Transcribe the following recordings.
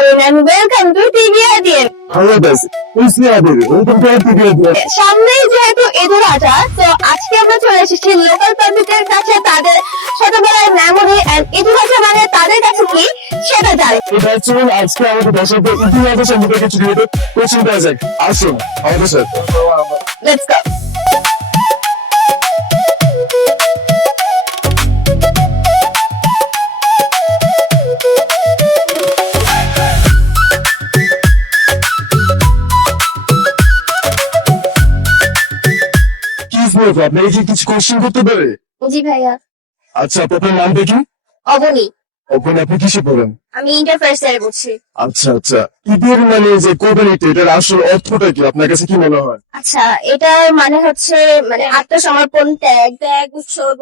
Arun and welcome to TVRDN. Hello guys, it's me Adil. Welcome to TVRDN. সামনেই যেহেতু ঈদুল আজহা, তো আজকে আমরা চলে এসেছি লোকাল পাবলিকের কাছে তাদের ছোটবেলার মেমোরি এন্ড ঈদুল আজহা মানে তাদের কাছে কি সেটা জানি। এবার চলুন আজকে আমাদের দর্শকদের ইতিহাসের সম্পর্কে কিছু রিলেটেড কোশ্চেন দেওয়া যাক। আসুন আমাদের সাথে। Let's go. আপনাকে কি কিছু কোশ্চেন করতে পারে? জি ভাইয়া। আচ্ছা আপনার নাম দেখি। অবনী। ওখানে আপনি কিসে পড়েন? আমি ইন্টার ফার্স্ট ইয়ারে পড়ছি। আচ্ছা আচ্ছা, ঈদের মানে যে কোরবানিতে এটার আসল অর্থটা কি আপনার কাছে কি মনে হয়? আচ্ছা, এটার মানে হচ্ছে মানে আত্মসমর্পণ, ত্যাগ উৎসর্গ।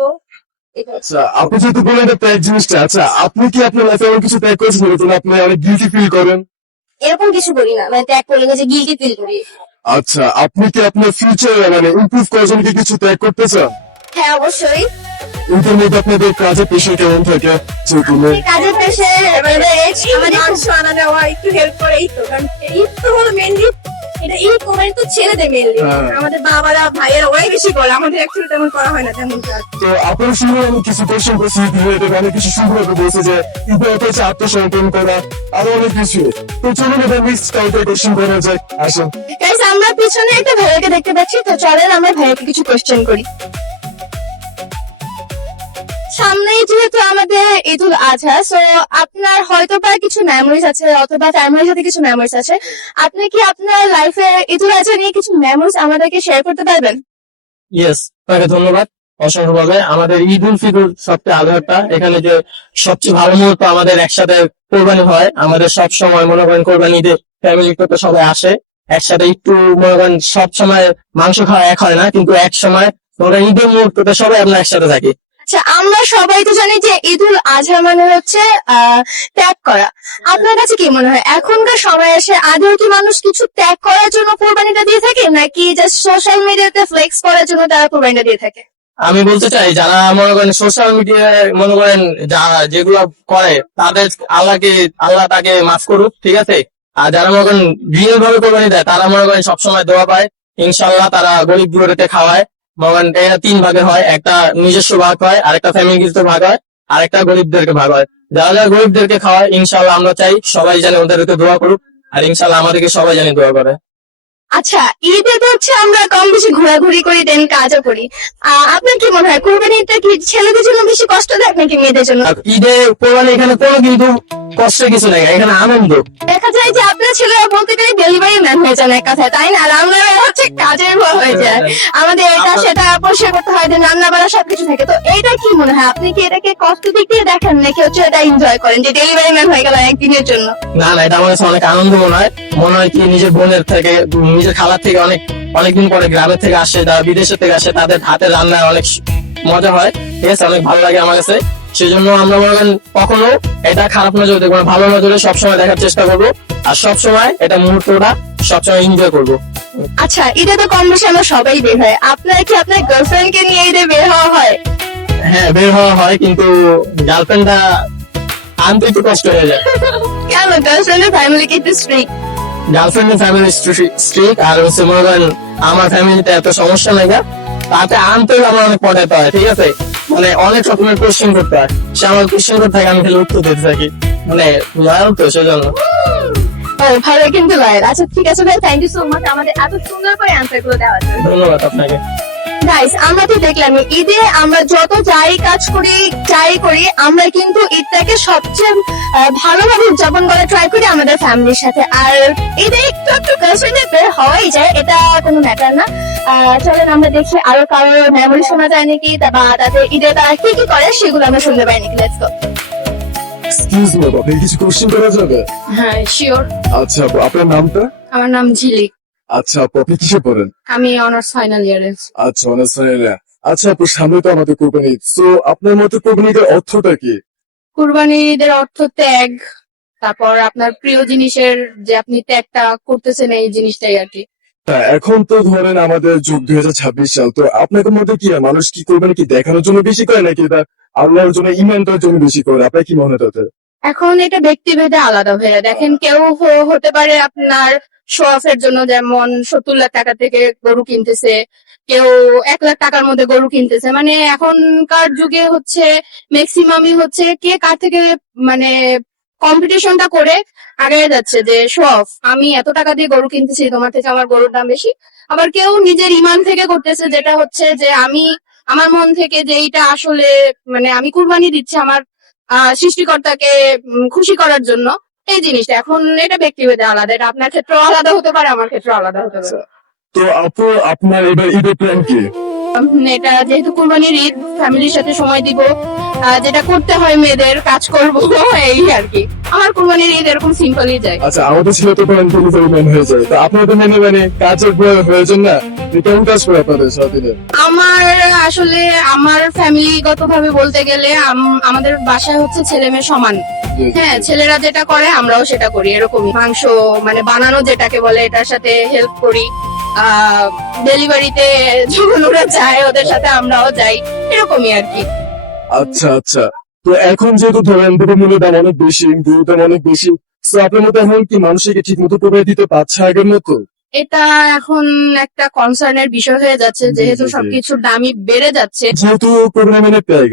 আচ্ছা আপনি যেহেতু বলেন এটা ত্যাগ জিনিসটা, আচ্ছা আপনি কি আপনার লাইফে এমন কিছু ত্যাগ করেছেন যেটা আপনি অনেক গিল্টি ফিল করেন? এরকম কিছু করি না, মানে ত্যাগ করলে যে গিল্টি ফিল করি। আচ্ছা আপনি কি আপনার ফিউচারে মানে ইমপ্রুভ করার জন্য কি কিছু ত্যাগ করতে চান? হ্যাঁ অবশ্যই। ইন্টারনেট আপনাদের কাজে পেশা কেমন থাকে? যেগুলো কাজের পেশে মানে আমাদের মাংস আনা নেওয়া একটু হেল্প করে, এই তো কারণ ঈদ তো হলো মেনলি এটা ঈদ কোরবানি তো ছেলেদের মেনলি, হ্যাঁ। আমাদের বাবারা ভাইয়েরা ওরাই বেশি করে, আমাদের অ্যাকচুয়ালি তেমন করা হয় না তেমন কাজ। তো আপনার শুনে আমি কিছু কোশ্চেন করছি রিলেটেড, অনেক কিছু শুনতে বলছে যে ঈদের অর্থ হচ্ছে আত্মসমর্পণ করা, আরো অনেক কিছু। তো চলুন এবার মিক্স টাইপের কোশ্চেন করা যায়। আসুন গাইস, আমরা পিছনে একটা ভাইয়াকে দেখতে পাচ্ছি, তো চলেন আমরা ভাইয়াকে কিছু কোশ্চেন করি। সামনেই যেহেতু আমাদের ঈদুল আজহা, সো আপনার হয়তো বা কিছু মেমোরিজ আছে অথবা ফ্যামিলির সাথে কিছু মেমোরিজ আছে। আপনি কি আপনার লাইফে ঈদুল আজহা নিয়ে কিছু মেমোরিজ আমাদেরকে শেয়ার করতে পারবেন? ইয়েস, তাকে ধন্যবাদ অসংখ্যভাবে। আমাদের ঈদ উল ফিতর সবচেয়ে আলাদা, এখানে যে সবচেয়ে ভালো মুহূর্ত আমাদের একসাথে কোরবানি হয়। আমাদের সব সময় মনে করেন কোরবানি ঈদে ফ্যামিলি তো সবাই আসে একসাথে, একটু মনে করেন সব সময় মাংস খাওয়া এক হয় না, কিন্তু এক সময় ধরেন ঈদের মুহূর্ততে সবাই আমরা একসাথে থাকি। আচ্ছা, আমরা সবাই তো জানি যে ঈদুল আজহা মানে হচ্ছে ত্যাগ করা। আপনার কাছে কি মনে হয় এখনকার সময় এসে আদৌ কি মানুষ কিছু ত্যাগ করার জন্য কোরবানিটা দিয়ে থাকে, নাকি জাস্ট সোশ্যাল মিডিয়াতে ফ্লেক্স করার জন্য তারা কোরবানিটা দিয়ে থাকে? আমি বলতে চাই যারা মনে করেন সোশ্যাল মিডিয়ায় মনে করেন যারা যেগুলো করে তাদের আল্লাহ তাকে মাফ করুক, ঠিক আছে। আর যারা মনে করেন রিয়েল ভাবে কোরবানি দেয় তারা মনে করেন সবসময় দোয়া পায়, ইনশাল্লাহ তারা গরিব গুলোকে খাওয়ায়। মনে করেন এটা 3 ভাগে হয়, একটা নিজস্ব ভাগ হয়, আরেকটা ফ্যামিলিগত ভাগ হয়, আরেকটা গরিবদেরকে ভাগ হয়। যারা যারা গরিবদেরকে খাওয়ায় ইনশাল্লাহ আমরা চাই সবাই জানে ওদেরকে দোয়া করুক, আর ইনশাল্লাহ আমাদেরকে সবাই জানে দোয়া করে। আচ্ছা, ঈদে তো হচ্ছে আমরা কম বেশি ঘোরাঘুরি করি, দেন কাজও করি। আপনার কি মনে হয় কোরবানিটা কি ছেলেদের জন্য বেশি কষ্টদায়ক নাকি মেয়েদের জন্য? আর ঈদে কোরবানি এখানে কোনো কিন্তু কষ্টের কিছু নেই, এখানে আনন্দ। দেখা যায় যে আপনার ছেলেরা বলতে গেলে ডেলিভারি ম্যান হয়ে যান এক কথায়, তাই না? আর আমরা হচ্ছে কাজের বউ হয়ে যায়, আমাদের এটা সেটা পরিষ্কার করতে হয়, দেন রান্না বাড়া সবকিছু থাকে। তো এইটা কি মনে হয়, আপনি কি এটাকে কষ্ট দিক দিয়ে দেখেন নাকি হচ্ছে এটা এনজয় করেন যে ডেলিভারি ম্যান হয়ে গেল একদিনের জন্য? না না, এটা আমার কাছে অনেক আনন্দ মনে হয় কি নিজের বোনের থেকে নিজের খালার থেকে অনেকদিন পরে গ্রামের থেকে আসে, যারা বিদেশের থেকে আসে, তাদের হাতের রান্নায় অনেক মজা হয়, ঠিক আছে, অনেক ভালো লাগে আমার কাছে। সেই জন্য আমরা মনে করেন কখনো এটা খারাপ নজরে দেখবো না, ভালো নজরে সবসময় দেখার চেষ্টা করবো, আর সবসময় এটা মুহূর্তটা সবসময় এনজয় করবো। আচ্ছা, ঈদে তো কম বেশি আমরা সবাই বের হয়, আপনার কি আপনার গার্লফ্রেন্ড কে নিয়ে ঈদে বের হওয়া হয়? হ্যাঁ, বের হওয়া হয়, কিন্তু গার্লফ্রেন্ডটা আনতে একটু কষ্ট হয়ে যায়। কেন? গার্লফ্রেন্ডের ফ্যামিলি কি একটু স্ট্রিক্ট? গার্লফ্রেন্ডের ফ্যামিলি স্ট্রিক, আর হচ্ছে মনে করেন আমার ফ্যামিলিতে এত সমস্যা নাই, তাতে আনতেও আমার অনেক পড়াতে হয়, ঠিক আছে, মানে অনেক রকমের কোশ্চেন করতে হয়। সে আমার কোশ্চেন করতে থাকে, আমি খালি উত্তর দিতে থাকি, মানে লয়াল তো সেজন্য। ও ভালো কিন্তু লয়ের। আচ্ছা ঠিক আছে ভাই, থ্যাংক ইউ সো মাচ আমাদের এত সুন্দর করে অ্যান্সার গুলো দেওয়ার জন্য। ধন্যবাদ আপনাকে। গাইস, আমরা তো দেখলাম ঈদে আমরা যত যাই কাজ করি যাই করি, আমরা কিন্তু ঈদটাকে সবচেয়ে ভালোভাবে উদযাপন করার ট্রাই করি আমাদের ফ্যামিলির সাথে। আর ঈদে একটু একটু গার্লফ্রেন্ডের বের হওয়াই যায়, এটা কোনো ম্যাটার না। চলেন আমরা দেখি আরো কারোর মেমোরি শোনা যায় নাকি, বা তাদের ঈদে তারা কি কি করে সেগুলো আমরা শুনতে পাই নাকি। Let's go. এক্সকিউজ মি, আপনি কিছু কোশ্চেন করা যাবে? হ্যাঁ শিওর। আচ্ছা আপু, আপনার নামটা? আমার নাম ঝিলিক, আচ্ছা আপু, আপনি কিসে পড়েন? আমি অনার্স ফাইনাল ইয়ারে। আচ্ছা অনার্স ফাইনাল। আচ্ছা আপু, সামনে তো আমাদের কোরবানি, তো আপনার মতে কোরবানির অর্থটা কি? কুরবানিদের অর্থ ত্যাগ, তারপর আপনার প্রিয় জিনিসের যে আপনি ত্যাগটা করতেছেন এই জিনিসটাই আর কি। হ্যাঁ, এখন তো ধরেন আমাদের যুগ 2026 সাল, তো আপনাদের মধ্যে কি হয়? মানুষ কি কোরবানি কি দেখানোর জন্য বেশি করে নাকি এটা আল্লাহর জন্য ইমানটার জন্য বেশি করে? আপনার কি মনে হয় তাতে? এখন এটা ব্যক্তিভেদে আলাদা হয়ে দেখেন, কেউ হতে পারে আপনার শো অফের জন্য, যেমন 70 লাখ টাকা থেকে গরু কিনতেছে, কেউ 1 লাখ টাকার মধ্যে গরু কিনতেছে। মানে এখনকার যুগে হচ্ছে ম্যাক্সিমামই হচ্ছে কে কার থেকে মানে কম্পিটিশনটা করে আগে যাচ্ছে, যে শো অফ, আমি এত টাকা দিয়ে গরু কিনতেছি, তোমার থেকে আমার গরুর দাম বেশি। আবার কেউ নিজের ইমান থেকে করতেছে, যেটা হচ্ছে যে আমি আমার মন থেকে যে এইটা আসলে মানে আমি কুরবানি দিচ্ছি আমার সৃষ্টিকর্তাকে খুশি করার জন্য। এই জিনিসটা এখন এটা ব্যক্তিভেদে আলাদা, এটা আপনার ক্ষেত্রেও আলাদা হতে পারে, আমার ক্ষেত্রেও আলাদা হতে পারে। তো আপু আপনার এবার ঈদের প্ল্যান কি? এটা যেহেতু কুরবানির ঈদ, ফ্যামিলির সাথে সময় দিব, যেটা করতে হয় মেয়েদের, কাজ করব এই আর কি। আমার কুরবানির ঈদ এরকম সিম্পলই যায়। আচ্ছা, আমাদের ছিল তো প্ল্যান পরিকল্পনা হয়ে যায়, তো আপনাদের মানে কাজের প্রয়োজন না, কেমন কাজ করে আপনাদের সারাদিনে? আমার আসলে আমার ফ্যামিলিগত ভাবে বলতে গেলে আমাদের বাসায় হচ্ছে ছেলে মেয়ে সমান। হ্যাঁ, ছেলেরা যেটা করে আমরাও সেটা করি, এরকমই। মাংস মানে বানানো যেটাকে বলে, এটার সাথে হেল্প করি। ডেলিভারিতে যখন ওরা যায় ওদের সাথে আমরাও যাই, এরকমই আর কি। আচ্ছা আচ্ছা, তো এখন যেহেতু ধরেন দ্রব্যমূল্যের দাম অনেক বেশি, গরুর দাম অনেক বেশি, তো আপনার মতো এখন কি মানুষকে ঠিক মতো প্রোভাইড দিতে পারছে আগের মতো? এটা এখন একটা কনসার্নের বিষয় হয়ে যাচ্ছে, যেহেতু সবকিছুর দামই বেড়ে যাচ্ছে। যেহেতু প্রোগ্রামে প্যাগ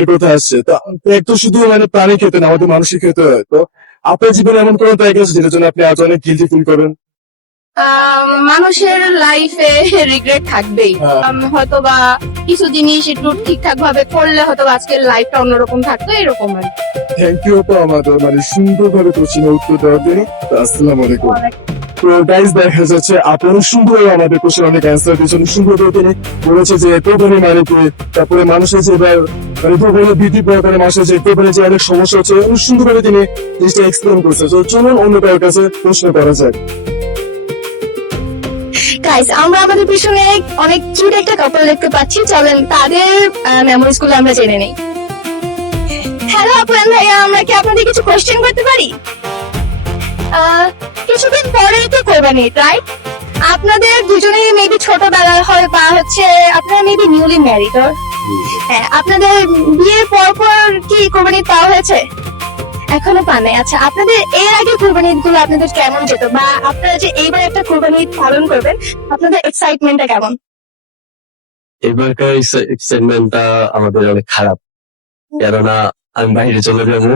এর কথা আসছে, তো প্যাগ তো শুধু মানে প্রাণী খেতে না, আমাদের মানুষের খেতে হয়। তো আপনার জীবনে এমন কোনো প্যাগ আছে যেটার জন্য আপনি আজ অনেক গিলটি ফিল করেন? মানুষের লাইফে রিগ্রেট থাকবেই। হ্যাঁ। হয়তো বা কিছু জিনিস একটু ঠিকঠাক ভাবে করলে হয়তো বা আজকের লাইফটা অন্যরকম থাকতো, এরকম আর কি। থ্যাংক ইউ আপু আমাদের মানে সুন্দরভাবে কোশ্চেনের উত্তর দেওয়ার জন্য। তো আসসালামু আলাইকুম। তো গাইজ দেখা যাচ্ছে আপনারা সুন্দর আমাদের কোশ্চেন অনেক অ্যান্সার দিয়েছেন, সুন্দর করে তিনি বলেছে যে কোরবানি মানে কি, তারপরে মানুষের যে মানে কোরবানি ভীতি করে মানুষের যে কোরবানি যে অনেক সমস্যা হচ্ছে, অনেক সুন্দর করে তিনি জিনিসটা এক্সপ্লেন করছে। তো চলুন অন্য কারোর কাছে প্রশ্ন করা যাক। গাইস, আমরা আমাদের পিছনে অনেক কিউট একটা কাপল দেখতে পাচ্ছি, চলেন তাদের মেমোরিজ গুলো আমরা জেনে নেই। হ্যালো আপনার ভাইয়া, আমরা কি আপনাদের কিছু কোশ্চেন করতে পারি? কিছুদিন পরে তো কোরবানি, রাইট? আপনাদের দুজনেই মেবি ছোটবেলায় হয় বা হচ্ছে আপনারা মেবি নিউলি ম্যারিড। হ্যাঁ, আপনাদের বিয়ের পর পর কি কোরবানি পাওয়া হয়েছে? এখনো পান নাই। আচ্ছা, আপনাদের এর আগে কোরবানি গুলো আপনাদের কেমন যেত, বা আপনারা যে এইবার একটা কোরবানি পালন করবেন, আপনাদের এক্সাইটমেন্টটা কেমন? এবারকার এক্সাইটমেন্টটা আমাদের অনেক খারাপ, কেননা আমি বাইরে চলে যাবো,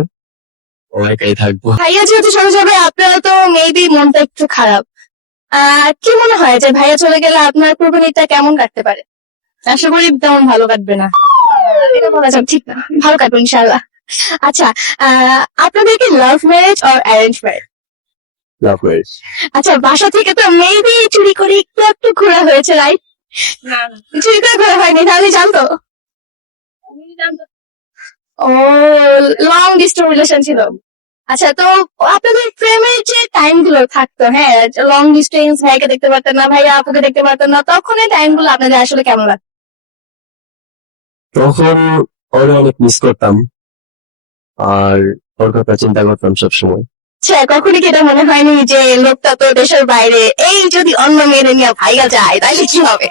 ও একাই থাকবো। ভাইয়া যেহেতু চলে যাবে, আপনারা তো মেবি মনটা একটু খারাপ। কি মনে হয় যে ভাইয়া চলে গেলে আপনার কোরবানিটা কেমন কাটতে পারে? আশা করি তেমন ভালো কাটবে না। এটা বলা যাবে ঠিক না, ভালো কাটবে ইনশাআল্লাহ। আচ্ছা, আপনাদের কি love marriage or arrange marriage? Love marriage. আচ্ছা, বাসা থেকে তো মেবি চুরি করে একটু একটু ঘোরা হয়েছে, রাইট? চুরি করে ঘোরা হয়নি, তাহলে জানতো। ও, লং ডিস্টেন্স রিলেশন ছিল। আচ্ছা, তো আপনাদের প্রেমের যে টাইম গুলো থাকতো, হ্যাঁ, লং ডিস্টেন্স, ভাইকে দেখতে পারতেন না, ভাইয়া আপুকে দেখতে পারতেন না, তখন এই টাইম গুলো আপনাদের আসলে কেমন লাগতো? তখন ওরা অনেক মিস করতাম, আর ওর কথা চিন্তা করতাম সবসময়। আচ্ছা, কখনো কি এটা মনে হয়নি যে লোকটা তো দেশের বাইরে, এই যদি অন্য মেয়েদের নিয়ে ভাইয়া যায় তাহলে কি হবে?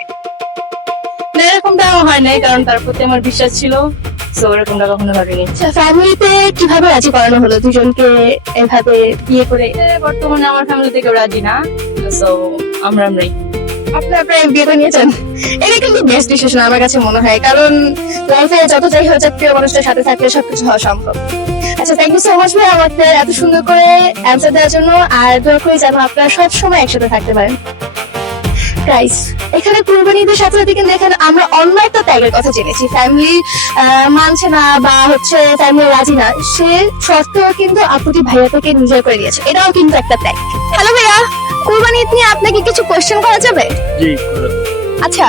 না, এরকমটা হয় নাই, কারণ তার প্রতি আমার বিশ্বাস ছিল, তো এরকমটা কখনো ভাবিনি। আচ্ছা, ফ্যামিলিতে কিভাবে রাজি করানো হলো দুজনকে এভাবে বিয়ে করে? বর্তমানে আমার ফ্যামিলি থেকে রাজি না, তো আমরাই। আপনারা বিয়ে করে নিয়েছেন, এটা কিন্তু বেস্ট ডিসিশন আমার কাছে মনে হয়, কারণ লাইফে যত যাই হয়ে যাক, প্রিয় মানুষের সাথে থাকলে সবকিছু হওয়া সম্ভব। আচ্ছা, থ্যাংক ইউ সো মাচ ভাই আমাকে এত সুন্দর করে অ্যান্সার দেওয়ার জন্য, আর দোয়া করি যেন আপনারা সব সময় একসাথে থাকতে পারেন। গাইস, এখানে কুরবানি ঈদের সাথে সাথে কিন্তু এখানে আমরা অন্য একটা ত্যাগের কথা জেনেছি। ফ্যামিলি মানছে না বা হচ্ছে ফ্যামিলি রাজি না, সে সত্ত্বেও কিন্তু আপুটি ভাইয়াকে নিজের করে দিয়েছে, এটাও কিন্তু একটা ত্যাগ। হ্যালো ভাইয়া, কুরবানি ঈদ নিয়ে আপনাকে কিছু কোয়েশ্চেন করা যাবে? জি। আচ্ছা,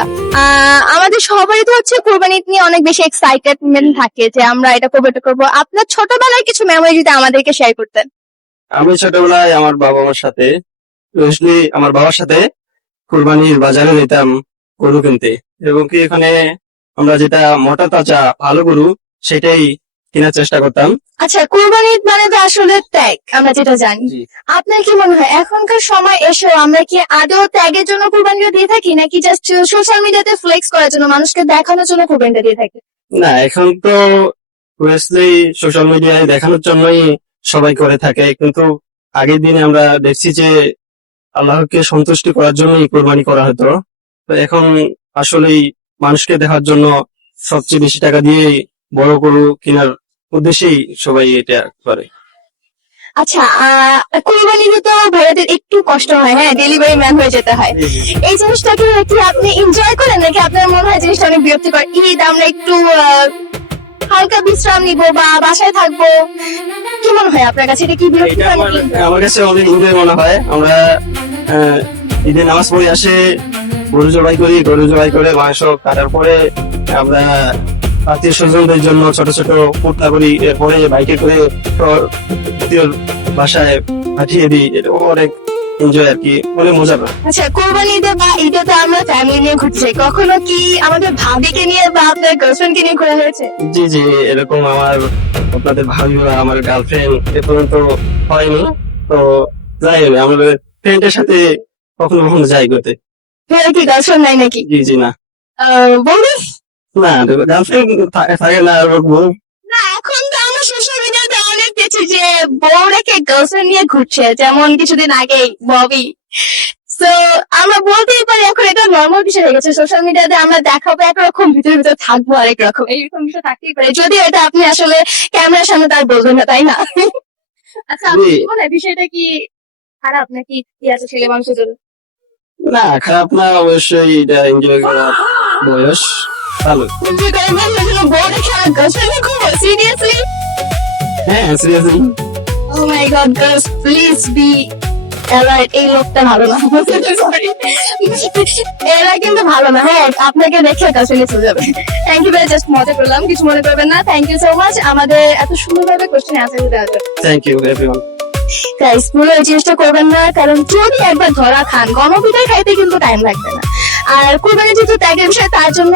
আমাদের সবারই তো হচ্ছে কোরবানি ঈদ নিয়ে অনেক বেশি এক্সাইটেডমেন্ট থাকে যে আমরা এটা করবো এটা করবো। আপনার ছোটবেলায় কিছু মেমোরি যদি আমাদেরকে শেয়ার করতেন। আমি ছোটবেলায় আমার বাবা মার সাথে, আমার বাবার সাথে কুরবানির বাজারে যেতাম গরু কিনতে, এবং কি এখানে আমরা যেটা মোটা তাজা ভালো গরু সেটাই কেনার চেষ্টা করতাম। আচ্ছা, কোরবানি ঈদ মানে তো আসলে ত্যাগ, আমরা যেটা জানি। জি। আপনার কি মনে হয় এখনকার সময় এসেও আমরা কি আদৌ ত্যাগের জন্য কোরবানিটা দিয়ে থাকি, নাকি জাস্ট সোশ্যাল মিডিয়াতে ফ্লেক্স করার জন্য, মানুষকে দেখানোর জন্য কোরবানিটা দিয়ে থাকি? না, এখন তো অবভিয়াসলি সোশ্যাল মিডিয়ায় দেখানোর জন্যই সবাই করে থাকে, কিন্তু আগের দিনে আমরা দেখছি যে আল্লাহকে সন্তুষ্টি করার জন্যই কোরবানি করা হতো। তো এখন আসলেই মানুষকে দেখার জন্য সবচেয়ে বেশি টাকা দিয়ে বড় গরু কেনার উদ্দেশ্যেই সবাই এটা করে। আচ্ছা, কুরবানিতে তো ভাইয়াদের একটু কষ্ট হয়, হ্যাঁ, ডেলিভারি ম্যান হয়ে যেতে হয়। এই জিনিসটাকে কি আপনি এনজয় করেন নাকি আপনার মনে হয় জিনিসটা অনেক বিরক্তিকর? ঈদ আমরা একটু হালকা বিশ্রাম নিবো বা বাসায় থাকবো, কি মনে হয় আপনার কাছে? এটা কি এটা বিরক্তিকর আমার নাকি? আমার কাছে অনেক ঈদের মনে হয়। আমরা ঈদের নামাজ পড়ে আসে গরু জবাই করি, গরু জবাই করে মাংস কাটার পরে আমরা আত্মীয় স্বজনদের জন্য ছোট ছোট কুর্তা করি, এরপরে বাইকে করে আত্মীয় বাসায় পাঠিয়ে দিই। এটা অনেক এনজয় আর কি, অনেক মজা পায়। আচ্ছা, কোরবানি ঈদে বা ঈদে তো আমরা ফ্যামিলি নিয়ে ঘুরতে যাই, কখনো কি আমাদের ভাবিকে নিয়ে বা আপনার গার্লফ্রেন্ডকে নিয়ে ঘোরা হয়েছে? জি জি, এরকম আপনাদের ভাবি বা আমার গার্লফ্রেন্ড এ পর্যন্ত হয়নি। তো যাই হোক, আমাদের ফ্রেন্ডের সাথে কখনো কখনো যাই ঘুরতে। ভাইয়া কি গার্লফ্রেন্ড নাই নাকি? জি জি, না বলবি না, গার্লফ্রেন্ড থাকে না, আর বউ। না, এখন তো আমরা সোশ্যাল মিডিয়াতে অনেক দেখছি যে বউ রেখে গার্লফ্রেন্ড নিয়ে ঘুরছে, যেমন কিছুদিন আগেই ববি। তো আমরা বলতেই পারি এখন এটা নর্মাল বিষয় হয়ে গেছে। সোশ্যাল মিডিয়াতে আমরা দেখাবো একরকম, ভিতরে ভিতরে থাকবো আরেক রকম, এইরকম বিষয় থাকতেই পারে, যদিও এটা আপনি আসলে ক্যামেরার সামনে তার বলবেন না, তাই না? আচ্ছা, আপনি জি। কি মনে হয় বিষয়টা কি খারাপ নাকি কি আছে ছেলে মানুষের জন্য? না, খারাপ না, অবশ্যই এটা এনজয় করার বয়স, ভালো। Enjoy করার মানুষের জন্য বউ রেখে আর গার্লফ্রেন্ড নিয়ে ঘুরবো? সিরিয়াসলি? হ্যাঁ, seriously. Oh my God, girls, please be alright. এই লোকটা ভালো না। Sorry. এরা কিন্তু ভালো না, হ্যাঁ, আপনাকে দেখে কাছে চলে যাবে। থ্যাংক ইউ, জাস্ট মজা করলাম, কিছু মনে করবেন না। থ্যাংক ইউ সো মাচ আমাদের এত সুন্দরভাবে কোশ্চেন অ্যান্সার দেওয়ার জন্য। Thank you everyone. গাইস, পুরো এই জিনিসটা করবেন না, কারণ যদি একবার ধরা খান গণপিটায় খাইতে কিন্তু টাইম লাগবে না। আর কোরবানি যেহেতু ত্যাগের বিষয়, তার জন্য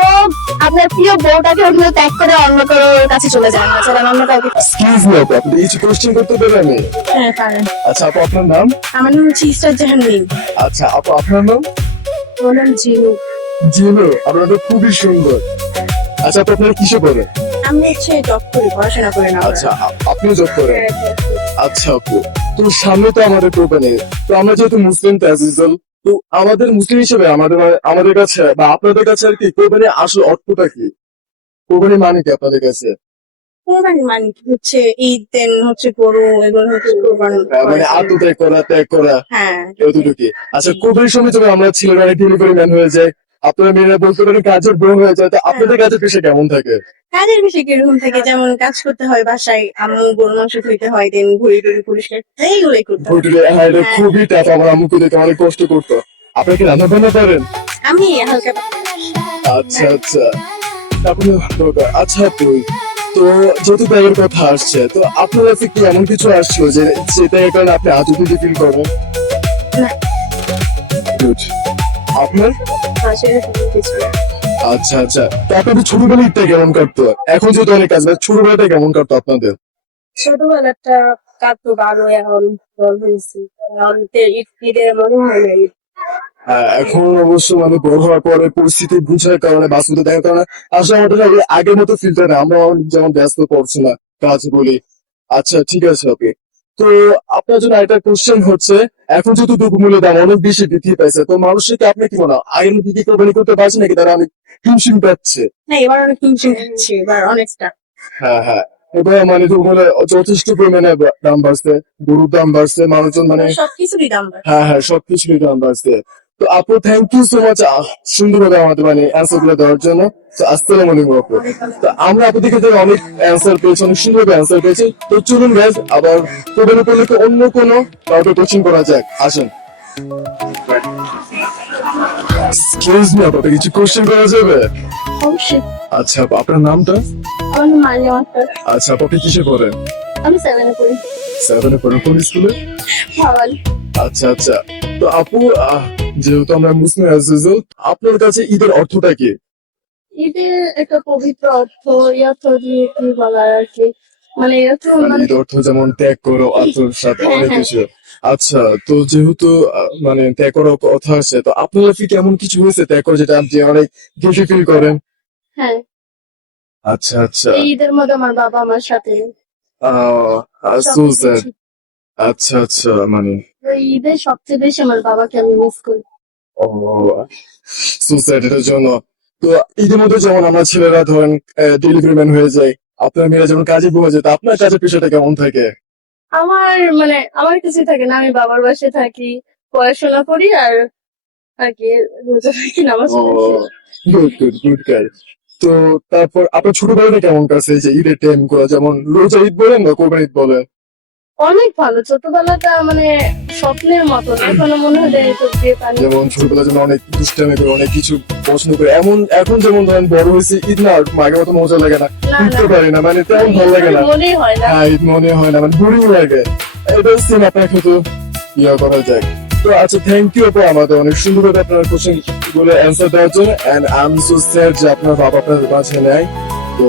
আপনার প্রিয় বউটাকে ওগুলো ত্যাগ করে অন্য কারোর কাছে চলে যান না, চলেন অন্য কাউকে। এক্সকিউজ মি আপু, আপনি কিছু কোশ্চেন করতে পারেন আমি? হ্যাঁ পারেন। আচ্ছা আপু, আপনার নাম? আমার নাম হচ্ছে ইসরাত জাহান মিম। আচ্ছা আপু, আপনার নাম? ওর নাম জিনু। জিনু, আপনার তো খুবই সুন্দর। আচ্ছা আপু, আপনারা কিসে করেন? আমি হচ্ছে জব করি, পড়াশোনা করি না। আচ্ছা, আপনিও জব করেন? আচ্ছা আপু, তো সামনে তো আমাদের কোরবানি, তো আমরা যেহেতু মুসলিম তাজ ইউজুয়াল, তো আমাদের মুসলিম হিসেবে আমাদের কাছে বা আপনাদের কাছে আর কি কোরবানি আসল অর্থটা কি? কোরবানি মানে কি আপনাদের কাছে? কোরবানি মানে কি হচ্ছে ঈদ, দেন হচ্ছে গরু, এগুলো হচ্ছে কোরবানি। মানে আত্মত্যাগ করা, ত্যাগ করা, হ্যাঁ, এতটুকু। আচ্ছা, কোরবানির সময় যখন আমরা ছেলেরা অনেক ডেলিভারি ম্যান হয়ে যায়, আপনারা মেয়েরা বলতে পারেন কাজের বউ হয়ে যায়, তো আপনাদের কাজের পেশা কেমন থাকে? কাজের বিষয় কিরকম থেকে, যেমন কাজ করতে হয় বাসায়, আম্মু গরু মাংস ধুইতে হয়, দেন ঘুরি টুরি পরিষ্কার এইগুলোই করতে হয়। হোটেলে, হ্যাঁ, এটা খুবই টাফ। আমার আম্মুকে দেখে অনেক কষ্ট করতো। আপনারা কি রান্না বান্না করেন? আমি হালকা আচ্ছা আচ্ছা, আপনি ভালো কথা। আচ্ছা আপু, তো যেহেতু ব্যাগের কথা আসছে, তো আপনার কাছে কি এমন কিছু আসছিল যে যেটার কারণে আপনি আজকে ফিল করেন? না। Good. আপনার? বাসায় কিছু আচ্ছা আচ্ছা, তো আপনাদের ছোটবেলায় ঈদটা কেমন কাটতো? এখন যেহেতু অনেক কাজ, ছোটবেলাটা কেমন কাটতো আপনাদের? ছোটবেলাটা কাটতো ভালো, এখন বড় হয়েছি, এখন ঈদের মনে হয় না। এখন অবশ্য মানে বড় হওয়ার পরে পরিস্থিতি বুঝার কারণে, বাস্তবতা দেখার কারণে আসলে আমাদের আর আগের মতো ফিলটা না, আমরা যেমন ব্যস্ত পড়ছি না, কাজ বলি। আচ্ছা ঠিক আছে, ওকে। তো আপনার জন্য একটা কোশ্চেন হচ্ছে, এখন যেহেতু দ্রব্যমূল্যের দাম অনেক বেশি বৃদ্ধি পাইছে, তো মানুষের কি আপনি কি মনে হয় আগের মতো কি কোরবানি করতে পারছে নাকি তারা অনেক হিমশিম পাচ্ছে? না, এবার অনেক টেনশন হচ্ছে, এবার অনেকটা। হ্যাঁ হ্যাঁ, এবার মানে দ্রব্যমূল্যের যথেষ্ট পরিমাণে দাম বাড়ছে, গরুর দাম বাড়ছে, মানুষজন মানে সবকিছুরই দাম বাড়ছে। হ্যাঁ হ্যাঁ, সবকিছুরই দাম বাড়ছে। তো আপু, থ্যাংক ইউ সো মাচ সুন্দরভাবে আমাদের মানে অ্যান্সার গুলো দেওয়ার জন্য। তো আসসালামু আলাইকুম আপু। তো আমরা আপু থেকে অনেক অ্যান্সার পেয়েছি, অনেক সুন্দরভাবে অ্যান্সার পেয়েছি। তো চলুন গাইজ, আবার কোরবানি উপলক্ষে অন্য কোনো কাউকে কোচিং করা যাক, আসেন। এক্সকিউজ মি আপু, কিছু কোশ্চেন করা যাবে? অবশ্যই। আচ্ছা আপু, আপনার নামটা? আমার নাম মারিয়াম আক্তার। আচ্ছা আপু, আপনি কিসে করেন? আমি 7 এ পড়ি। 7 এ পড়েন, কোন স্কুলে? ভাওয়াল। আচ্ছা আচ্ছা, তো আপু যেহেতু আমরা মুসলিম as usual, আপনার কাছে ঈদের অর্থটা কি? ঈদের একটা পবিত্র অর্থ, এই অর্থ দিয়ে কি বলার আর কি, মানে এই অর্থ মানে মানে ঈদ অর্থ যেমন ত্যাগ করো, আত্মর সাথে হ্যাঁ, অনেক হ্যাঁ। কিছু। আচ্ছা, তো যেহেতু মানে ত্যাগ করার কথা আসছে, তো আপনার লাইফে কি এমন কিছু হয়েছে ত্যাগ করে যেটা আপনি অনেক গিল্টি ফিল করেন? হ্যাঁ, আচ্ছা আচ্ছা, এই ঈদের মধ্যে আমার বাবা আমার সাথে সো স্যাড। আচ্ছা আচ্ছা, মানে ঈদে সবচেয়ে বেশি আমার বাবাকে আমি মিস করি। ও সো স্যাড এটার জন্য। তো ইতিমধ্যে যেমন আমরা ছেলেরা ধরেন ডেলিভারি ম্যান হয়ে যায়, আপনার মেয়েরা যেমন কাজে বয়ে যায়, তো আপনার কাজের পেশাটা কেমন থাকে? আমার কিছুই থাকে না, আমি বাবার বাসায় থাকি, পড়াশোনা করি আর আর কি রোজা রাখি, নামাজ ও পড়ি। Good good good guide. তো তারপর আপনার ছোটবেলাটা কেমন কাছে, এই যে ঈদের টাইম গুলো, যেমন রোজা ঈদ বলেন বা কোরবানি ঈদ বলেন? অনেক ভালো, ছোটবেলাটা মানে স্বপ্নের মতো, এখনো মনে হয় যে চোখ দিয়ে পানি। যেমন ছোটবেলা যেমন অনেক দুষ্টামি করে, অনেক কিছু পছন্দ করে, এমন এখন যেমন ধরেন বড় হয়েছে, ঈদ না আর আগের মতো মজা লাগে না, না, ঘুরতে না। পারি না, মানে তেমন ভালো লাগে না। মনেই হয় না। হ্যাঁ ঈদ মনে হয় না, মানে বোরিং লাগে। এটা সেম আপনাকে তো ইয়া করা যায়। তো আচ্ছা, থ্যাংক ইউ আপু আমাদের অনেক সুন্দরভাবে আপনার কোশ্চেন গুলো অ্যান্সার দেওয়ার জন্য, and I am so sad যে আপনার বাবা আপনার মাঝে নেয়। তো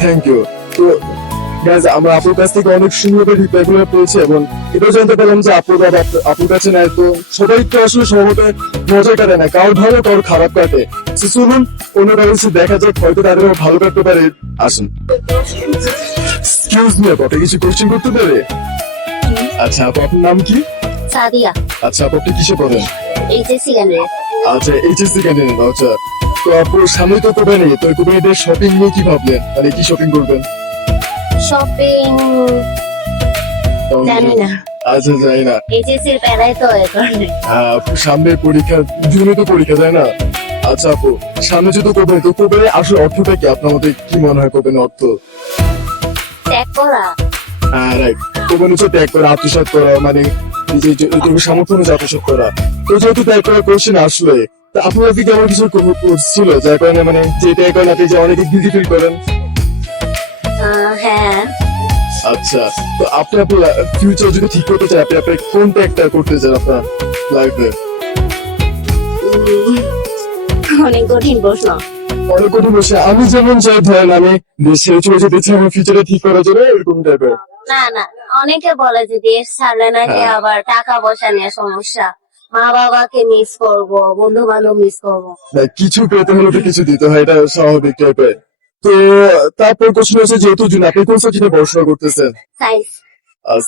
থ্যাংক ইউ। তো গাইজ, আমরা আপুর কাছ থেকে অনেক সুন্দর রিপ্লাই গুলো পেয়েছি, এবং এটাও জানতে পারলাম যে আপুর বাবা আপুর কাছে নেয়। তো সবাই তো আসলে সহমত মজা কাটে না, কারোর ভালো কারোর খারাপ কাটে। তো চলুন অন্য কারো কাছে দেখা যাক, হয়তো তাদের ভালো কাটতে পারে। আসুন। এক্সকিউজ মি, আপনি কিছু কোশ্চেন করতে পারে? আচ্ছা আপু, আপনার নাম কি? সাদিয়া, আচ্ছা আপু, আপনি কিসে পড়েন? HSC candidate. আচ্ছা এইচএসসি ক্যান্ডিডেট। আচ্ছা, তো আপুর সামনে তো কোরবানি, তো কোরবানিতে শপিং নিয়ে কি ভাবলেন, মানে কি শপিং করবেন? শপিং জানি না, আচ্ছা যাই না। এইচএসসি এর প্যারাই তো এ কারণে। আপু সামনে পরীক্ষা, জুনে তো পরীক্ষা, তাই না? আচ্ছা আপু, সামনে যেহেতু কোরবানি, তো কোরবানি আসলে অর্থটা কি আপনার মধ্যে, কি মনে হয় কোরবানি অর্থ? ত্যাগ করা। হ্যাঁ রাইট, কোরবানি হচ্ছে ত্যাগ করা, আত্মসাৎ করা, মানে নিজের সামর্থ্য অনুযায়ী আত্মসাৎ করা। তো যেহেতু ত্যাগ করা করছেন আসলে, তা আপনার কি কেমন কিছু ছিল যার কারণে, মানে যে ত্যাগ করেন আপনি যে অনেকে গিলটি ফিল করেন? হ্যাঁ, আচ্ছা, তো আপনি আপনার ফিউচার যদি ঠিক করতে চান, আপনি আপনার কোন ত্যাগটা করতে চান আপনার লাইফে? অনেক কঠিন প্রশ্ন। অনেক কঠিন বসে, আমি যেমন চাই ধরেন আমি দেশ ছেড়ে চলে যেতে চাই আমার ফিউচারটা ঠিক করার জন্য, এরকম টাইপের। না না, অনেকে বলে যে দেশ ছাড়লে নাকি হ্যাঁ। আবার টাকা পয়সা নিয়ে সমস্যা, মা বাবাকে মিস করব, বন্ধু বান্ধব মিস করব। না, কিছু পেতে হলে তো কিছু দিতে হয়, এটা স্বাভাবিক টাইপের। তো তারপর কোশ্চেন হচ্ছে, যেহেতু জুন আপনি কোন সাবজেক্টে পড়াশোনা করতেছেন? সাইন্স।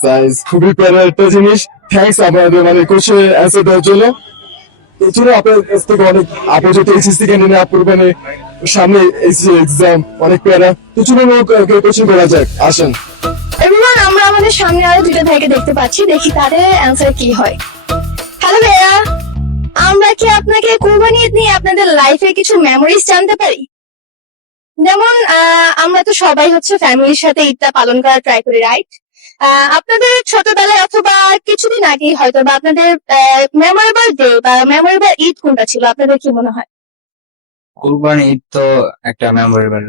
সায়েন্স, খুবই প্যারা একটা জিনিস। থ্যাংকস আমাদের মানে কোশ্চেন অ্যান্সার দেওয়ার জন্য। এছাড়া আপনার কাছ থেকে অনেক, আপনি যেহেতু এইচএসসি ক্যান্ডিডেট, আপুর মানে সামনে এক্সাম অনেক প্যারা, তো চলুন কোশ্চেন করা যাক, আসেন। এভরিওয়ান, আমরা আমাদের সামনে আরো দুটো ভাইকে দেখতে পাচ্ছি, দেখি তাদের অ্যান্সার কি হয়। হ্যালো ভাইয়া, আমরা কি আপনাকে কুরবানি ঈদ নিয়ে আপনাদের লাইফে কিছু মেমোরিজ জানতে পারি? যেমন আমরা তো সবাই হচ্ছে ফ্যামিলির সাথে ঈদটা পালন করার ট্রাই করি, রাইট? আপনাদের ছোটবেলায় অথবা কিছুদিন আগেই হয়তো বা আপনাদের মেমোরেবল ডে বা মেমোরেবল ঈদ কোনটা ছিল, আপনাদের কি মনে হয়? কুরবানি ঈদ তো একটা মেমোরেবল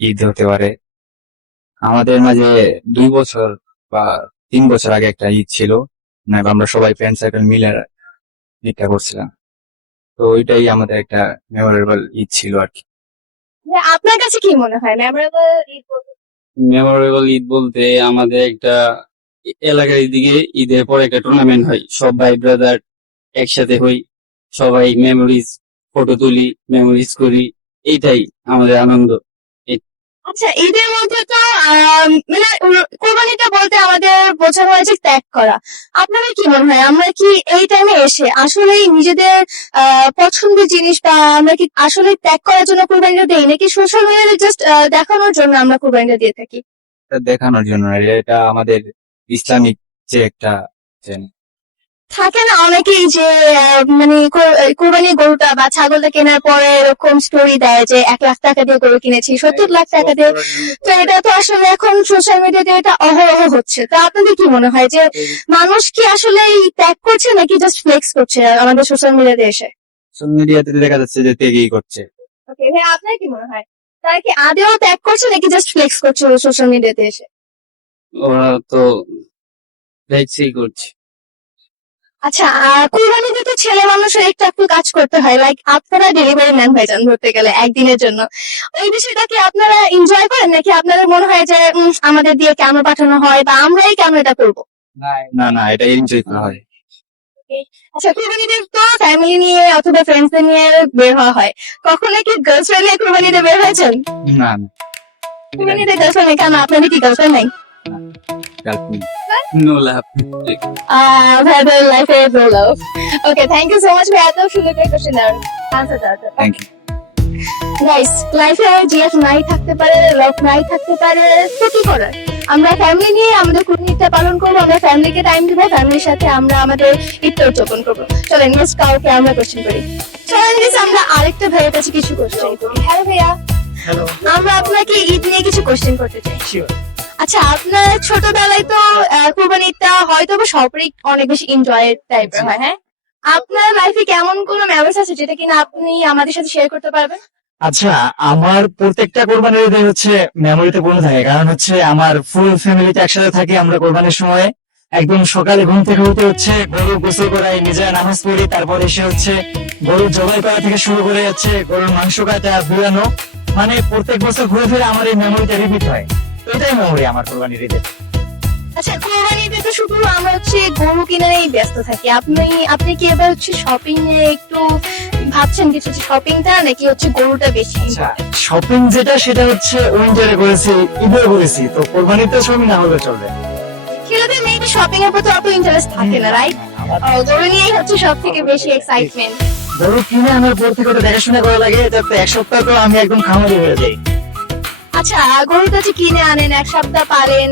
ঈদ হতে পারে। আমাদের মাঝে 2 বছর বা 3 বছর আগে একটা ঈদ ছিল, মানে আমরা সবাই ফ্রেন্ড সার্কেল মিলে ঈদটা করছিলাম। তো ওইটাই আমাদের একটা মেমোরেবল ঈদ ছিল আর কি। যে আপনার কাছে কি মনে হয় মেমোরেবল ঈদ বলতে? মেমোরেবল ঈদ বলতে আমাদের একটা এলাকার দিকে ঈদের পরে একটা টুর্নামেন্ট হয়, সব ভাই ব্রাদার একসাথে হই, সবাই মেমোরিজ ফটো তুলি, মেমোরিজ করি, এইটাই আমাদের আনন্দ। আচ্ছা, ঈদের মধ্যে তো মানে কোরবানিটা বলতে আমাদের বোঝানো হয়েছে ত্যাগ করা। আপনাদের কি মনে হয়, আমরা কি এই টাইমে এসে আসলেই নিজেদের পছন্দের জিনিস বা আমরা কি আসলে ত্যাগ করার জন্য কোরবানিটা দেই, নাকি সোশ্যাল মিডিয়াতে জাস্ট দেখানোর জন্য আমরা কোরবানিটা দিয়ে থাকি? এটা দেখানোর জন্য আর এটা আমাদের ইসলামিক যে একটা থাকে না অনেকেই যে মানে কোরবানির গরুটা বা ছাগলটা কেনার পরে এরকম স্টোরি দেয় যে 1 লাখ টাকা দিয়ে গরু কিনেছি, 70 লাখ টাকা দিয়ে। তো এটা তো আসলে এখন সোশ্যাল মিডিয়াতে এটা অহরহ হচ্ছে। তো আপনাদের কি মনে হয় যে মানুষ কি আসলে ত্যাগ করছে নাকি জাস্ট ফ্লেক্স করছে আমাদের সোশ্যাল মিডিয়াতে এসে? সোশ্যাল মিডিয়াতে দেখা যাচ্ছে যে ত্যাগই করছে। ওকে ভাই, আপনার কি মনে হয় তারা কি আদেও ত্যাগ করছে নাকি জাস্ট ফ্লেক্স করছে সোশ্যাল মিডিয়াতে এসে? ওরা তো ফ্লেক্সই করছে। আচ্ছা, কোরবানিতে তো ছেলে মানুষের একটু একটু কাজ করতে হয়, লাইক আপনারা ডেলিভারি ম্যান হয়ে যান ধরতে গেলে একদিনের জন্য। ওই বিষয়টা কি আপনারা এনজয় করেন, নাকি আপনাদের মনে হয় যে আমাদের দিয়ে কেন পাঠানো হয় বা আমরাই কেন এটা করবো? না না, এটা এনজয় করা হয়। আচ্ছা, কোরবানিতে তো ফ্যামিলি নিয়ে অথবা ফ্রেন্ডসদের নিয়ে বের হওয়া হয়, কখনো কি গার্লফ্রেন্ড নিয়ে কোরবানিতে বের হয়েছেন? না না, কুরবানিতে গার্লফ্রেন্ড কেন, আপনাদের কি গার্লফ্রেন্ড নাই? No love. ভাইদের লাইফে no love. Okay, thank you so much ভাই, এত সুন্দর করে কোশ্চেন আনসার দেওয়ার জন্য। Thank you. গাইস, লাইফে জিএফ নাই থাকতে পারে, লাভ নাই থাকতে পারে, তো কি করার? আমরা ফ্যামিলি নিয়ে আমাদের কুরবানিটা পালন করবো, আমরা ফ্যামিলিকে টাইম দিব, ফ্যামিলির সাথে আমরা আমাদের ঈদটা উদযাপন করবো। চলেন নেক্সট কাউকে আমরা কোশ্চেন করি। চলেন guys, আমরা আরেকটা ভাইয়ের কাছে কিছু কোশ্চেন করি। হ্যালো ভাইয়া, হ্যালো, আমরা আপনাকে ঈদ নিয়ে কিছু কোশ্চেন করতে চাই। আচ্ছা, আপনার ছোটবেলায় তো কুরবানিটা হয়তো বা সবারই অনেক বেশি এনজয় টাইপের হয়, হ্যাঁ? আপনার লাইফে কেমন কোনো মেমোরিজ আছে যেটা কিনা আপনি আমাদের সাথে শেয়ার করতে পারবেন? আচ্ছা, আমার প্রত্যেকটা কোরবানির ঈদে হচ্ছে মেমোরিতে পড়ে থাকে, কারণ হচ্ছে আমার ফুল ফ্যামিলিতে একসাথে থাকি আমরা কোরবানির সময়। একদম সকালে ঘুম থেকে উঠে হচ্ছে গরু গোসল করাই, নিজেরা নামাজ পড়ি, তারপর এসে হচ্ছে গরু জবাই করা থেকে শুরু করে হচ্ছে গরুর মাংস কাটা, ধুয়ানো, মানে প্রত্যেক বছর ঘুরে ফিরে আমার এই মেমোরিটা রিপিট হয়। তো এটাই মেমোরি আমার কোরবানির ঈদের। আচ্ছা, কুরবানিতে তো শুধু আমরা হচ্ছে গরু কিনারেই ব্যস্ত থাকি, আপনি কি এবার হচ্ছে শপিং এ একটু ভাবছেন কিছু, শপিংটা নাকি হচ্ছে গরুটা বেশি? আচ্ছা, শপিং যেটা সেটা হচ্ছে উইন্টারে করেছি, ঈদে করেছি, তো কোরবানিতে শপিং না হলে চলবে। ছেলেদের মেয়েদের শপিং এর প্রতি অত ইন্টারেস্ট থাকে না, রাইট? গরু নিয়েই হচ্ছে সব থেকে বেশি এক্সাইটমেন্ট। গরু কিনে আমার প্রত্যেকটা দেখাশোনা করা লাগে, যাতে এক সপ্তাহ তো আমি একদম খামারি হয়ে যাই। আচ্ছা, গরুটা যে কিনে আনেন, এক সপ্তাহ পারেন,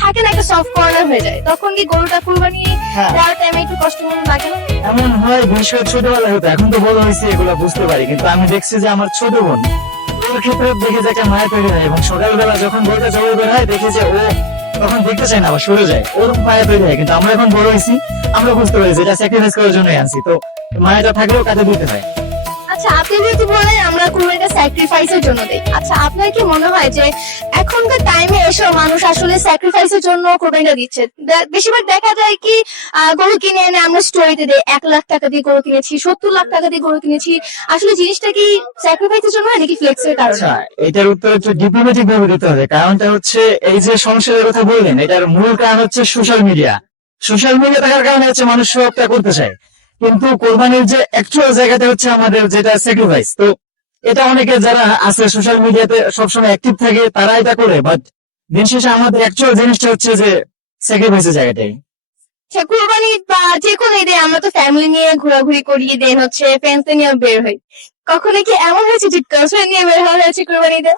থাকে না একটা সফট কর্নার হয়ে যায়, তখন কি গরুটা কুরবানি হ্যাঁ। দেওয়ার টাইমে একটু কষ্ট মনে লাগে না? এমন হয়, বিশেষ করে ছোটবেলায় হতো, এখন তো বড় হয়েছে এগুলো বুঝতে পারি, কিন্তু আমি দেখছি যে আমার ছোট বোন ওর ক্ষেত্রে দেখে যে একটা মায়া তৈরি হয়, এবং সকালবেলা যখন গরুটা জবাই বের হয় দেখে যে ও তখন দেখতে চায় না, আবার সরে যায়, ওর মায়া তৈরি হয়। কিন্তু আমরা এখন বড় হয়েছি, আমরা বুঝতে পারি যে এটা স্যাক্রিফাইস করার জন্যই আনছি, তো মায়াটা থাকলেও কাজে দিতে হয়। আচ্ছা, আপনি যেহেতু বলেন আমরা কুরবানিটা স্যাক্রিফাইসের জন্য দেই, আচ্ছা আপনার কি মনে হয় যে এখনকার টাইমে এসব মানুষ আসলে স্যাক্রিফাইসের জন্য কুরবানিটা দিচ্ছে? বেশিরভাগ দেখা যায় কি গরু কিনে এনে আমরা স্টোরিতে দেই 1 লাখ টাকা দিয়ে গরু কিনেছি, 70 লাখ টাকা দিয়ে গরু কিনেছি, আসলে জিনিসটা কি স্যাক্রিফাইসের জন্য নাকি ফ্লেক্সের কারণে? আচ্ছা, এটার উত্তর একটু ডিপ্লোম্যাটিক ভাবে দিতে হবে। কারণটা হচ্ছে এই যে সমস্যার কথা বললেন, এটার মূল কারণ হচ্ছে সোশ্যাল মিডিয়া। সোশ্যাল মিডিয়া থাকার কারণে হচ্ছে মানুষ সবটা করতে চায়, কিন্তু কোরবানির যে অ্যাকচুয়াল জায়গাটা হচ্ছে আমাদের যেটা স্যাক্রিফাইস, তো এটা অনেকে যারা আছে সোশ্যাল মিডিয়াতে সবসময় অ্যাক্টিভ থাকে তারা এটা করে, বাট দিন শেষে আমাদের অ্যাকচুয়াল জিনিসটা হচ্ছে যে স্যাক্রিফাইসের জায়গাটাই। আচ্ছা, কুরবানি বা যে কোনো ঈদে আমরা তো ফ্যামিলি নিয়ে ঘোরাঘুরি করি, দেন হচ্ছে ফ্রেন্ডস নিয়ে বের হই, কখনো কি এমন হয়েছে যে গার্লফ্রেন্ড নিয়ে বের হওয়া হয়েছে কুরবানিতে?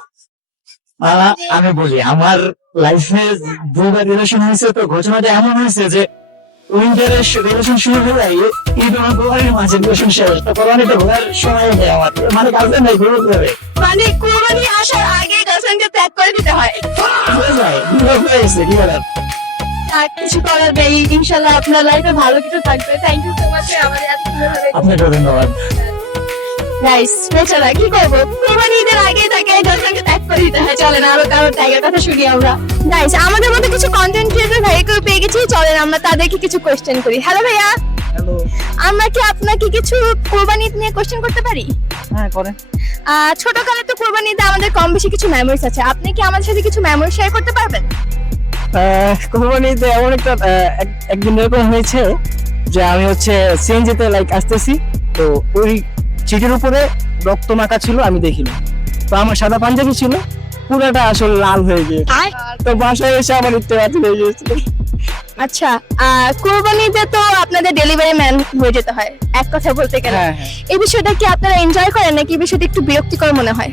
আমি বলি, আমার লাইফে দুবার রিলেশন হয়েছে, তো ঘটনাটা এমন হয়েছে যে উইন্টারের রিলেশন শুরু হয়ে যায়, ঈদ এবং কোরবানির মাঝে রিলেশন শেষ, তো কোরবানিতে ঘোরার সময় নেই আমার, মানে গার্লফ্রেন্ড নাই, ঘুরতে হবে, মানে কুরবানি আসার আগে গার্লফ্রেন্ডকে ত্যাগ করে দিতে হয়? হয়ে যায়, হয়ে গেছে, কি বলার। আর কিছু করার নেই, ইনশাল্লাহ আপনার লাইফে ভালো কিছু থাকবে। থ্যাংক ইউ সো মাচ আমাদের এত সুন্দরভাবে। আপনাকে ধন্যবাদ। নাইস, বেচারা কি করবো, কুরবানি ঈদের আগে তাকে গার্লফ্রেন্ডকে ত্যাগ করে দিতে হয়। চলেন আরো কারো ত্যাগের কথা শুনি আমরা। নাইস, আমাদের মধ্যে কিছু কন্টেন্ট ক্রিয়েটর ভাইকে পেয়ে গেছি, চলেন আমরা তাদেরকে কিছু কোশ্চেন করি। হ্যালো ভাইয়া, হ্যালো। আমরা কি আপনাকে কিছু কুরবানি ঈদ নিয়ে কোশ্চেন করতে পারি? হ্যাঁ, করেন। ছোটকালে তো কুরবানিতে আমাদের কম বেশি কিছু মেমোরিজ আছে, আপনি কি আমাদের সাথে কিছু মেমোরি শেয়ার করতে পারবেন? কোরবানিতে এমন একটা একদিন এরকম হয়েছে যে আমি হচ্ছে সিএনজিতে আসতেছি, তো ওই চিঠির উপরে রক্ত মাখা ছিল, আমি দেখিনি, তো আমার সাদা পাঞ্জাবি ছিল, পুরোটা আসলে লাল হয়ে গিয়েছে, তো বাসায় এসে আমার ইচ্ছে বাতিল হয়ে গিয়েছিল। আচ্ছা, কুরবানিতে তো আপনাদের ডেলিভারি ম্যান হয়ে যেতে হয় এক কথা বলতে গেলে, হ্যাঁ, হ্যাঁ। এই বিষয়টা কি আপনারা এনজয় করেন নাকি এই বিষয়টা একটু বিরক্তিকর মনে হয়?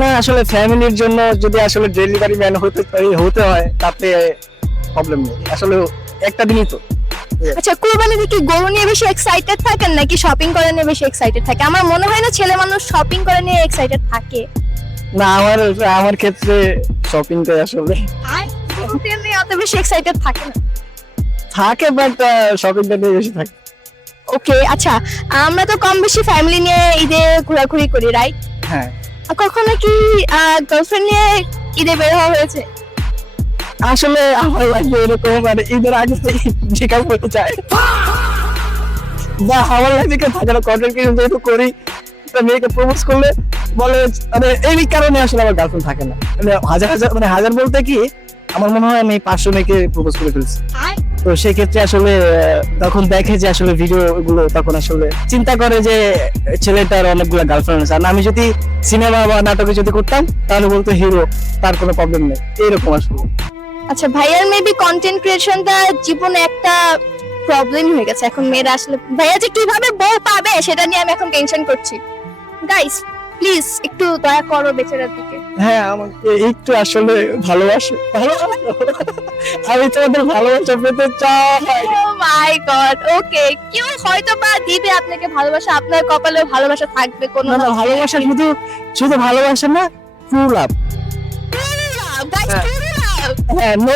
না, আসলে ফ্যামিলির জন্য যদি আসলে ডেলিভারি ম্যান হতে হয় তাতে প্রবলেম নেই, আসলে একটা দিনই তো। আচ্ছা, কুরবানিতে কি গরু নিয়ে বেশি এক্সাইটেড থাকেন নাকি শপিং করে নিয়ে বেশি এক্সাইটেড থাকে? আমার মনে হয় না ছেলে মানুষ শপিং করে নিয়ে এক্সাইটেড থাকে। না, আমার ক্ষেত্রে শপিংটাই আসলে গরুতে নিয়ে অত বেশি এক্সাইটেড থাকে না। থাকে, বাট শপিংটা নিয়ে বেশি থাকে। ওকে, আচ্ছা, আমরা তো কম বেশি ফ্যামিলি নিয়ে ঈদে ঘোরাঘুরি করি, রাইট? হ্যাঁ, কখনো কি গার্লফ্রেন্ড নিয়ে ঈদে বের হওয়া হয়েছে? আসলে আমার লাইফে এরকম মানে ঈদের আগে ব্রেকআপ করতে চাই বা আমার লাইফে থাকে না, কন্টেন্ট ক্রিয়েশন যেহেতু করি, একটা মেয়েকে প্রপোজ করলে বলে মানে এই কারণে আসলে আমার গার্লফ্রেন্ড থাকে না, মানে হাজার হাজার বলতে কি আমার মনে হয় আমি 500 মেয়েকে প্রপোজ করে ফেলছি। তো সেক্ষেত্রে আসলে তখন দেখে যে আসলে ভিডিও গুলো, তখন আসলে চিন্তা করে যে ছেলেটার অনেকগুলো গার্লফ্রেন্ড আছে। আর আমি যদি সিনেমা বা নাটকে যদি করতাম তাহলে বলতো হিরো, তার কোনো প্রবলেম নেই, এরকম আসলে। আচ্ছা, ভাইয়ার মেবি কন্টেন্ট ক্রিয়েশনটা জীবনে একটা প্রবলেম হয়ে গেছে এখন মেয়েরা আসলে। ভাইয়া যে কিভাবে বউ পাবে সেটা নিয়ে আমি এখন টেনশন করছি। গাইস প্লিজ একটু দয়া করো বেচারার দিকে। হ্যাঁ, আমাকে একটু আসলে ভালোবাসো, আমি তোমাদের ভালোবাসা পেতে চাই। ও মাই গড, ওকে, কেউ হয়তো বা দিবে আপনাকে ভালোবাসা, আপনার কপালেও ভালোবাসা থাকবে কোনো না না, ভালোবাসা শুধু শুধু ভালোবাসা না, ট্রু লাভ। গাইস হ্যাঁ, no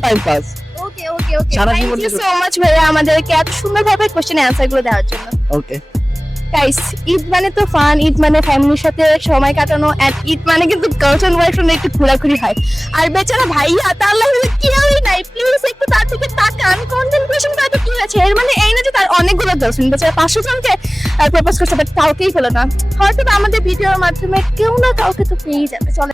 time pass. Okay okay okay, সারা থ্যাংক জীবন ইউ থেকে- সো মাচ ভাইয়া আমাদেরকে এত সুন্দরভাবে কোশ্চেনের অ্যান্সার গুলো দেওয়ার জন্য। ওকে, গাইস, ঈদ মানে তো ফান, ঈদ মানে ফ্যামিলির সাথে সময় কাটানো, এন্ড ঈদ মানে কিন্তু গার্লফ্রেন্ড বয়ফ্রেন্ড একটু ঘোরাঘুরি হয়। আর বেচারা ভাইয়া তার লাগে কেউই নাই, প্লিজ একটু তার দিকে তাকান। কন্টেন্ট ক্রিয়েশন করতে কি আছে, এর মানে এই না যে তার অনেকগুলো গার্লফ্রেন্ড, বেচারা 500 জনকে প্রপোজ করছে বাট কাউকেই পেলো না। হয়তো বা আমাদের ভিডিওর মাধ্যমে কেউ না কাউকে তো পেয়ে যাবে। চলে